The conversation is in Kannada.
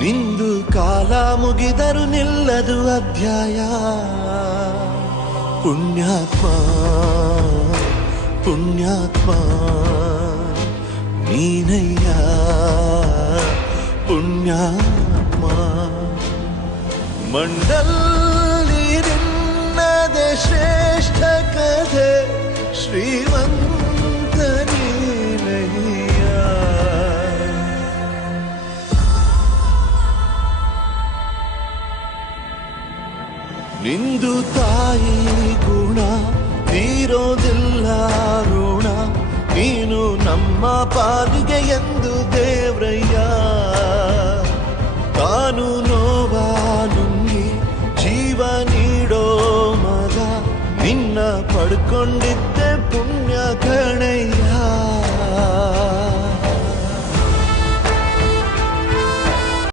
ನಿಂದು ಕಾಲ ಮುಗಿದರು ನಿಲ್ಲದು ಅಧ್ಯಾಯ. ಪುಣ್ಯಾತ್ಮ ಪುಣ್ಯಾತ್ಮ ನೀನಯ್ಯ ಪುಣ್ಯಾತ್ಮ. ಮಂಡಲ್ಲಿ ನಿನ್ನದೆ ಶ್ರೇಷ್ಠ ಕಥೆ ಶ್ರೀಮಂತ ನೀನಯ್ಯ. ನಿಂದು ತಾಯಿ ಗುಣ ತೀರೋದಿಲ್ಲ ಋಣ, ನೀನು ನಮ್ಮ ಪಾಲಿಗೆ ಎಂದು ದೇವ್ರಯ್ಯ. ತಾನು ನೋವಾ ನುಂಗಿ ಜೀವ ನೀಡೋ ಮಗ, ನಿನ್ನ ಪಡ್ಕೊಂಡೆ